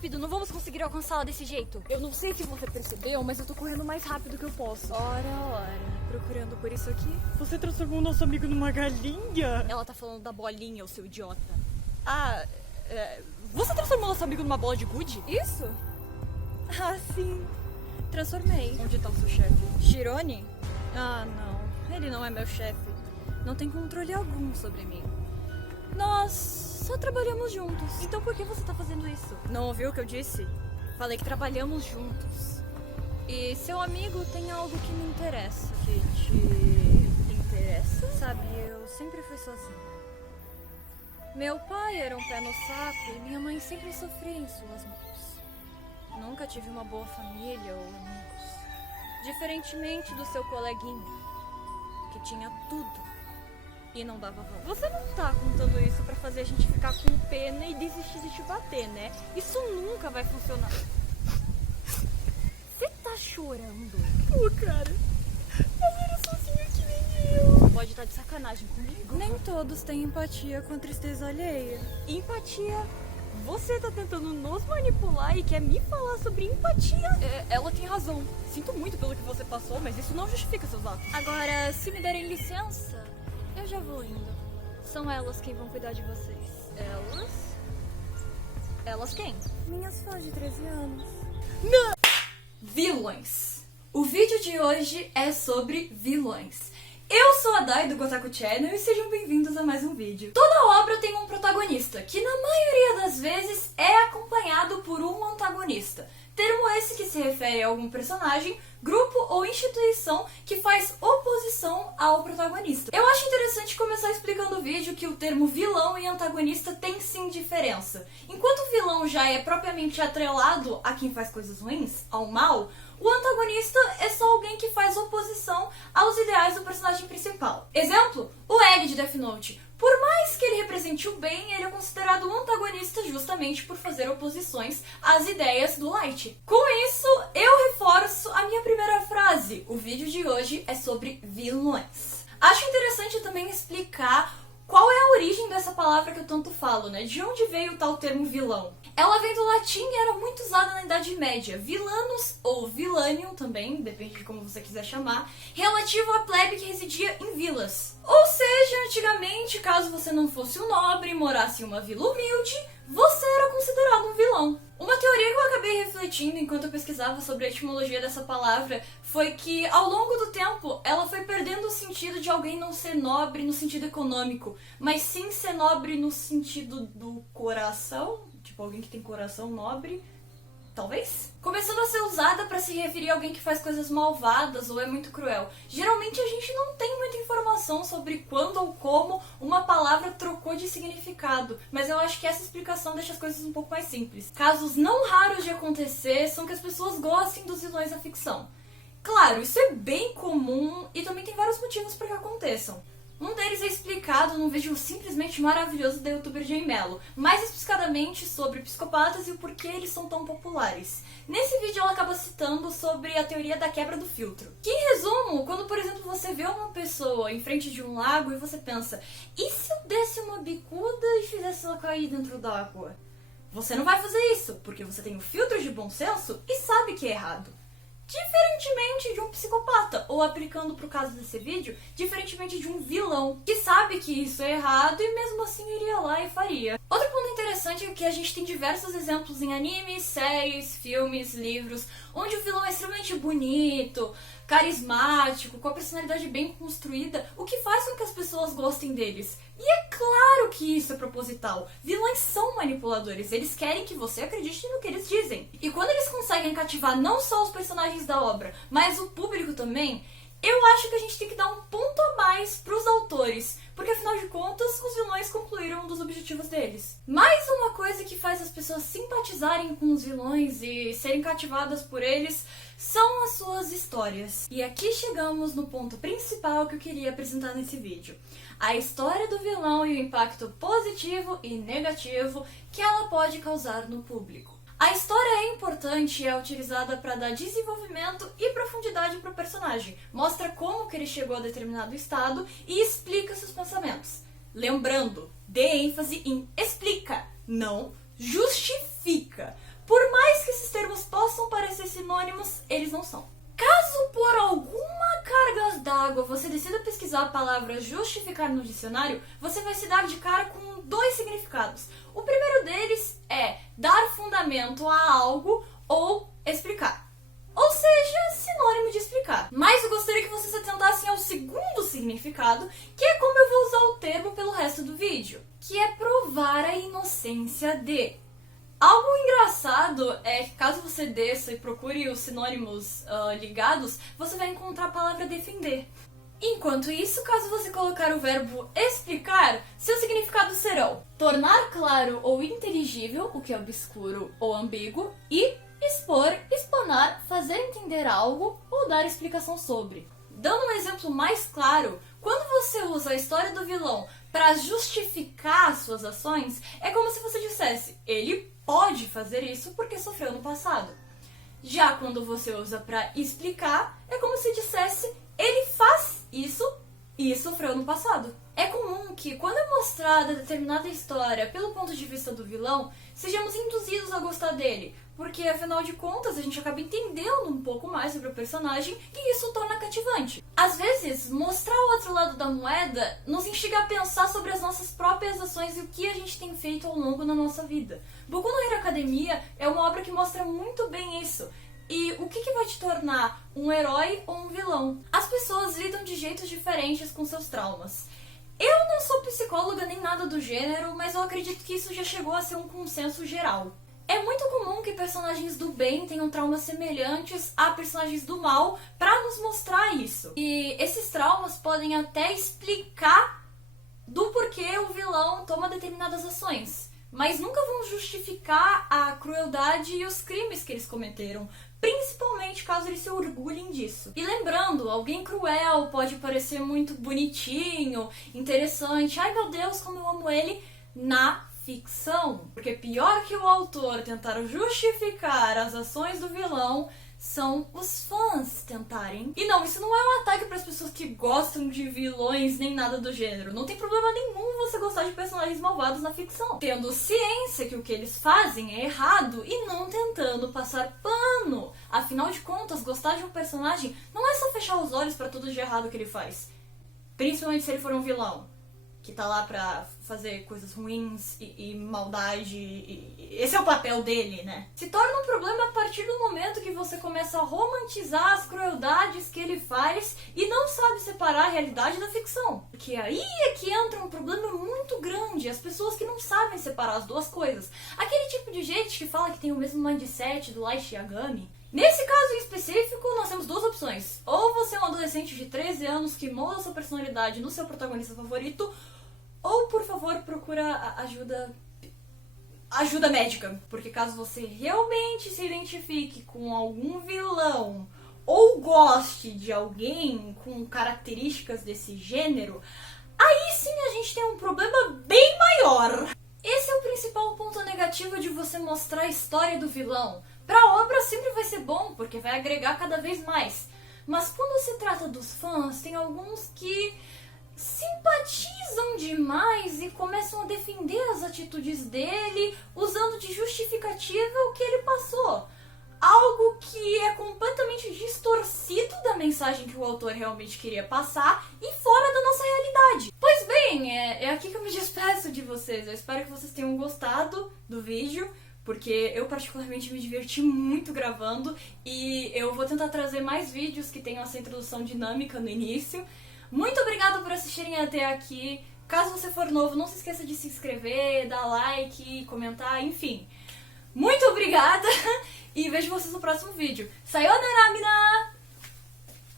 rápido, não vamos conseguir alcançá-la desse jeito. Eu não sei se você percebeu, mas eu tô correndo o mais rápido que eu posso. Ora, procurando por isso aqui. Você transformou nosso amigo numa galinha? Ela tá falando da bolinha, o seu idiota. Você transformou nosso amigo numa bola de gude? Isso? Ah, sim. Transformei. Onde tá o seu chefe? Girone? Ah, não. Ele não é meu chefe. Não tem controle algum sobre mim. Nós só trabalhamos juntos. Então por que você tá fazendo isso? Não ouviu o que eu disse? Falei que trabalhamos juntos. E seu amigo tem algo que me interessa. Que te interessa? Sabe, eu sempre fui sozinha. Meu pai era um pé no saco e minha mãe sempre sofria em suas mãos. Nunca tive uma boa família ou amigos. Diferentemente do seu coleguinha, que tinha tudo e não dava valor. Você não tá contando isso pra fazer a gente ficar com pena e desistir de te bater, né? Isso nunca vai funcionar. Você tá chorando? Pô, cara. Ela era sozinha que nem eu. Pode estar de sacanagem comigo. Nem todos têm empatia com a tristeza alheia. Empatia? Você tá tentando nos manipular e quer me falar sobre empatia? Ela tem razão. Sinto muito pelo que você passou, mas isso não justifica seus atos. Agora, se me derem licença, eu já vou indo. São elas quem vão cuidar de vocês. Elas? Elas quem? Minhas fãs de 13 anos. Não! Vilões. O vídeo de hoje é sobre vilões. Eu sou a Dai do Gotaku Channel e sejam bem-vindos a mais um vídeo. Toda obra tem um protagonista, que na maioria das vezes é acompanhado por um antagonista. Termo esse que se refere a algum personagem, grupo ou instituição que faz oposição ao protagonista. Eu acho interessante começar explicando o vídeo que o termo vilão e antagonista tem sim diferença. Enquanto o vilão já é propriamente atrelado a quem faz coisas ruins, ao mal, o antagonista é só alguém que faz oposição aos ideais do personagem principal. Exemplo, o L de Death Note. Por mais que ele represente o bem, ele é considerado um antagonista justamente por fazer oposições às ideias do Light. Com isso, eu reforço a minha primeira frase. O vídeo de hoje é sobre vilões. Acho interessante também explicar qual é a origem dessa palavra que eu tanto falo, né? De onde veio o tal termo vilão? Ela vem do latim e era muito usada na Idade Média. Vilanus, ou vilanium também, depende de como você quiser chamar, relativo à plebe que residia em vilas. Ou seja, antigamente, caso você não fosse um nobre e morasse em uma vila humilde, você era considerado um vilão. Uma teoria que eu acabei refletindo enquanto eu pesquisava sobre a etimologia dessa palavra foi que, ao longo do tempo, ela foi perdendo o sentido de alguém não ser nobre no sentido econômico, mas sim ser nobre no sentido do coração, tipo alguém que tem coração nobre, talvez? Começando a ser usada para se referir a alguém que faz coisas malvadas ou é muito cruel. Geralmente a gente não tem muita informação sobre quando ou como uma palavra trocou de significado, mas eu acho que essa explicação deixa as coisas um pouco mais simples. Casos não raros de acontecer são que as pessoas gostem dos vilões da ficção. Claro, isso é bem comum e também tem vários motivos para que aconteçam. Um deles é explicado num vídeo simplesmente maravilhoso da youtuber Jay Mello, mais especificadamente sobre psicopatas e o porquê eles são tão populares. Nesse vídeo ela acaba citando sobre a teoria da quebra do filtro. Que, em resumo, quando por exemplo você vê uma pessoa em frente de um lago e você pensa, e se eu desse uma bicuda e fizesse ela cair dentro d'água? Você não vai fazer isso, porque você tem o filtro de bom senso e sabe que é errado. Diferentemente de um psicopata, ou aplicando pro caso desse vídeo, diferentemente de um vilão, que sabe que isso é errado e mesmo assim iria lá e faria. Outro ponto interessante é que a gente tem diversos exemplos em animes, séries, filmes, livros, onde o vilão é extremamente bonito, carismático, com a personalidade bem construída, o que faz com que as pessoas gostem deles. E é claro que isso é proposital. Vilões são manipuladores, eles querem que você acredite no que eles dizem. E quando eles conseguem cativar não só os personagens da obra, mas o público também, eu acho que a gente tem que dar um ponto a mais pros autores, porque afinal de contas, os vilões concluíram um dos objetivos deles. Mais uma coisa que faz as pessoas simpatizarem com os vilões e serem cativadas por eles são as suas histórias. E aqui chegamos no ponto principal que eu queria apresentar nesse vídeo. A história do vilão e o impacto positivo e negativo que ela pode causar no público. A história é importante e é utilizada para dar desenvolvimento e profundidade para o personagem. Mostra como que ele chegou a determinado estado e explica seus pensamentos. Lembrando, dê ênfase em explica, não justifica. Por parecer sinônimos, eles não são. Caso por alguma cargas d'água você decida pesquisar a palavra justificar no dicionário, você vai se dar de cara com dois significados. O primeiro deles é dar fundamento a algo ou explicar. Ou seja, sinônimo de explicar. Mas eu gostaria que vocês atentassem ao segundo significado, que é como eu vou usar o termo pelo resto do vídeo, que é provar a inocência de. Algo engraçado é que caso você desça e procure os sinônimos ligados, você vai encontrar a palavra defender. Enquanto isso, caso você colocar o verbo explicar, seus significados serão tornar claro ou inteligível, o que é obscuro ou ambíguo, e expor, explanar, fazer entender algo ou dar explicação sobre. Dando um exemplo mais claro, quando você usa a história do vilão para justificar suas ações, é como se você dissesse, ele pode fazer isso porque sofreu no passado. Já quando você usa para explicar, é como se dissesse, ele faz isso e sofreu no passado. É comum que, quando é mostrada determinada história pelo ponto de vista do vilão, sejamos induzidos a gostar dele, porque afinal de contas a gente acaba entendendo um pouco mais sobre o personagem e isso o torna cativante. Às vezes, mostrar o outro lado da moeda nos instiga a pensar sobre as nossas próprias ações e o que a gente tem feito ao longo da nossa vida. Boku no Hero Academia é uma obra que mostra muito bem isso. E o que vai te tornar um herói ou um vilão? As pessoas lidam de jeitos diferentes com seus traumas. Eu não sou psicóloga nem nada do gênero, mas eu acredito que isso já chegou a ser um consenso geral. É muito comum que personagens do bem tenham traumas semelhantes a personagens do mal para nos mostrar isso. E esses traumas podem até explicar do porquê o vilão toma determinadas ações, mas nunca vão justificar a crueldade e os crimes que eles cometeram, principalmente caso eles se orgulhem disso. E lembrando, alguém cruel pode parecer muito bonitinho, interessante, ai meu Deus, como eu amo ele, na ficção. Porque pior que o autor tentar justificar as ações do vilão são os fãs tentarem. E não, isso não é um ataque para as pessoas que gostam de vilões nem nada do gênero. Não tem problema nenhum você gostar de personagens malvados na ficção, tendo ciência que o que eles fazem é errado e não tentando passar pano. Afinal de contas, gostar de um personagem não é só fechar os olhos para tudo de errado que ele faz. Principalmente se ele for um vilão que tá lá pra fazer coisas ruins e maldade, e esse é o papel dele, né? Se torna um problema a partir do momento que você começa a romantizar as crueldades que ele faz e não sabe separar a realidade da ficção. Porque aí é que entra um problema muito grande, as pessoas que não sabem separar as duas coisas. Aquele tipo de gente que fala que tem o mesmo mindset do Light Yagami. Nesse caso em específico, nós temos duas opções. Ou você é um adolescente de 13 anos que molda sua personalidade no seu protagonista favorito, ou, por favor, procura ajuda médica. Porque caso você realmente se identifique com algum vilão ou goste de alguém com características desse gênero, aí sim a gente tem um problema bem maior. Esse é o principal ponto negativo de você mostrar a história do vilão. Pra obra sempre vai ser bom, porque vai agregar cada vez mais. Mas quando se trata dos fãs, tem alguns que simpatizam demais e começam a defender as atitudes dele, usando de justificativa o que ele passou. Algo que é completamente distorcido da mensagem que o autor realmente queria passar e fora da nossa realidade. Pois bem, é aqui que eu me despeço de vocês. Eu espero que vocês tenham gostado do vídeo, porque eu particularmente me diverti muito gravando e eu vou tentar trazer mais vídeos que tenham essa introdução dinâmica no início. Muito obrigada por assistirem até aqui. Caso você for novo, não se esqueça de se inscrever, dar like, comentar, enfim. Muito obrigada e vejo vocês no próximo vídeo. Sayonara, mina!